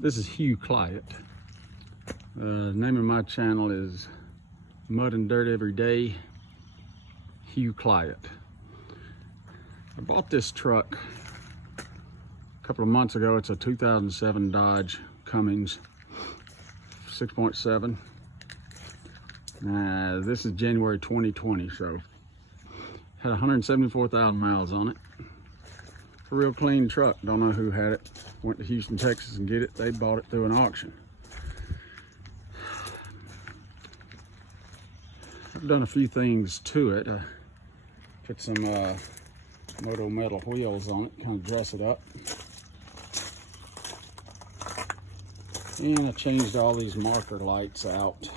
This is Hugh Client. The name of my channel is Mud and Dirt Every Day, Hugh Client. I bought this truck a couple of months ago. It's a 2007 Dodge Cummins 6.7. This is January 2020, so had 174,000 miles on it. A real clean truck. Don't know who had it. Went to Houston, Texas and get it. They bought it through an auction. I've done a few things to it. I put some Moto metal wheels on it, kind of dress it up. And I changed all these marker lights out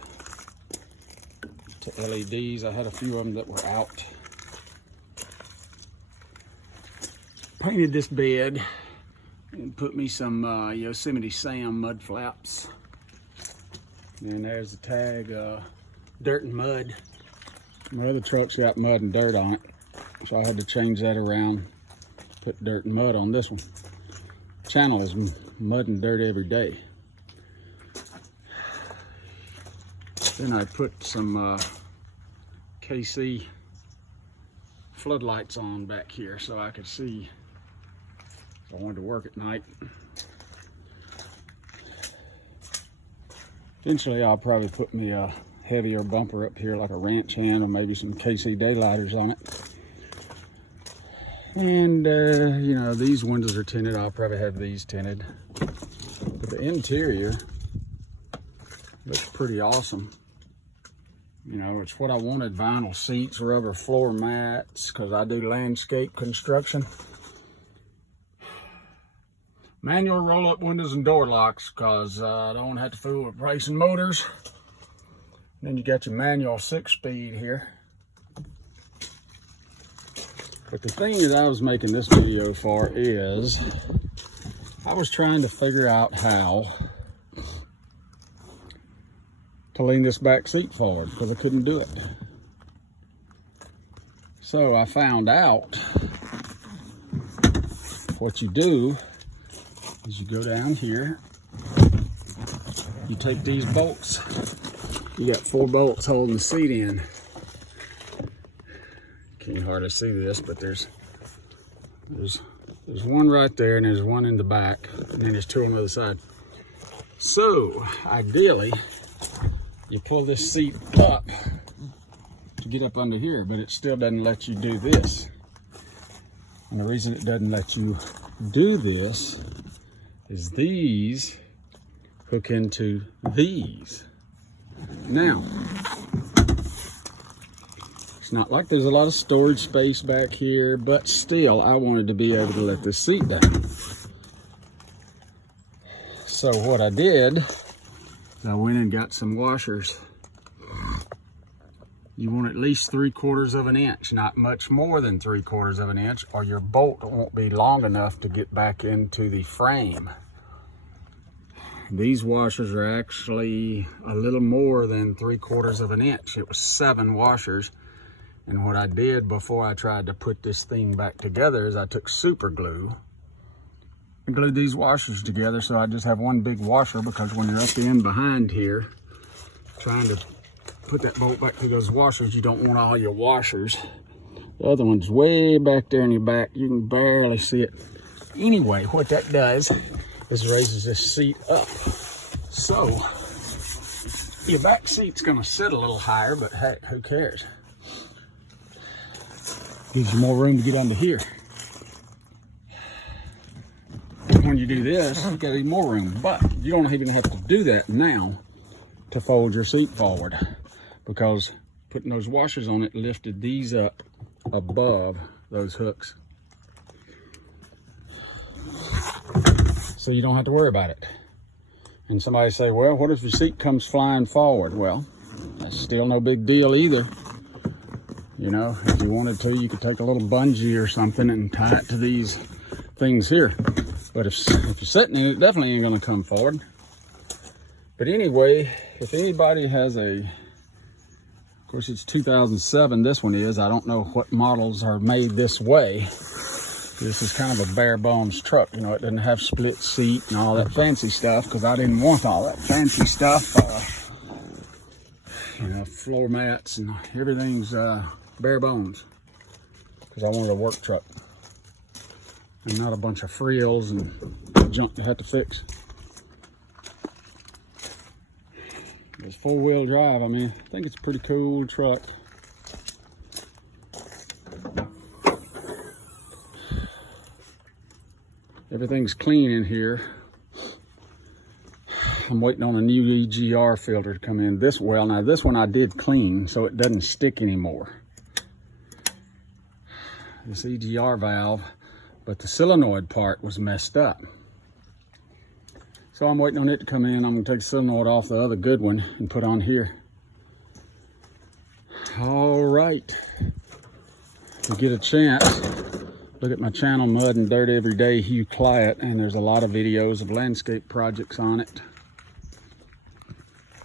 to LEDs. I had a few of them that were out. Painted this bed and put me some Yosemite Sam mud flaps. And there's the tag, dirt and mud. My other truck's got mud and dirt on it, so I had to change that around, put dirt and mud on this one. Channel is Mud and Dirt Every Day. Then I put some KC floodlights on back here so I could see if I wanted to work at night. Eventually I'll probably put me a heavier bumper up here like a ranch hand, or maybe some KC daylighters on it. And you know, these windows are tinted. I'll probably have these tinted. But the interior looks pretty awesome. You know, it's what I wanted: vinyl seats, rubber floor mats, because I do landscape construction. Manual roll-up windows and door locks, because I don't have to fool with racing motors. And then you got your manual 6-speed here. But the thing that I was making this video for is I was trying to figure out how to lean this back seat forward, because I couldn't do it. So I found out what you do is you go down here, you take these bolts. You got 4 bolts holding the seat in. Can't hardly see this, but there's one right there, and there's one in the back, and then there's 2 on the other side. So ideally, you pull this seat up to get up under here, but it still doesn't let you do this. And the reason it doesn't let you do this is these hook into these. Now, it's not like there's a lot of storage space back here, but still I wanted to be able to let this seat down. So what I did, I went and got some washers. You want at least 3/4 of an inch, not much more than 3/4 of an inch, or your bolt won't be long enough to get back into the frame. These washers are actually a little more than 3/4 of an inch. It was 7 washers. And what I did before I tried to put this thing back together is I took super glue and glued these washers together, so I just have one big washer, because when you're up the end behind here trying to put that bolt back through those washers, you don't want all your washers. The other one's way back there in your back. You can barely see it. Anyway, what that does is raises this seat up. So your back seat's gonna sit a little higher, but heck, who cares? Gives you more room to get under here. When you do this, you got even more room, but you don't even have to do that now to fold your seat forward, because putting those washers on it lifted these up above those hooks. So you don't have to worry about it. And somebody say, well, what if your seat comes flying forward? Well, that's still no big deal either. You know, if you wanted to, you could take a little bungee or something and tie it to these things here. But if you're sitting in it, definitely ain't gonna come forward. But anyway, if anybody has of course it's 2007, this one is. I don't know what models are made this way. This is kind of a bare bones truck. You know, it doesn't have split seat and all that fancy stuff because I didn't want all that fancy stuff. You know, floor mats and everything's bare bones because I wanted a work truck and not a bunch of frills and junk to have to fix. It's 4-wheel drive. I mean, I think it's a pretty cool truck. Everything's clean in here. I'm waiting on a new EGR filter to come in. This well, now this one I did clean so it doesn't stick anymore. This EGR valve, but the solenoid part was messed up. So I'm waiting on it to come in. I'm gonna take the solenoid off the other good one and put on here. All right, if you get a chance, look at my channel, Mud and Dirt Every Day, Hugh Clyatt, and there's a lot of videos of landscape projects on it.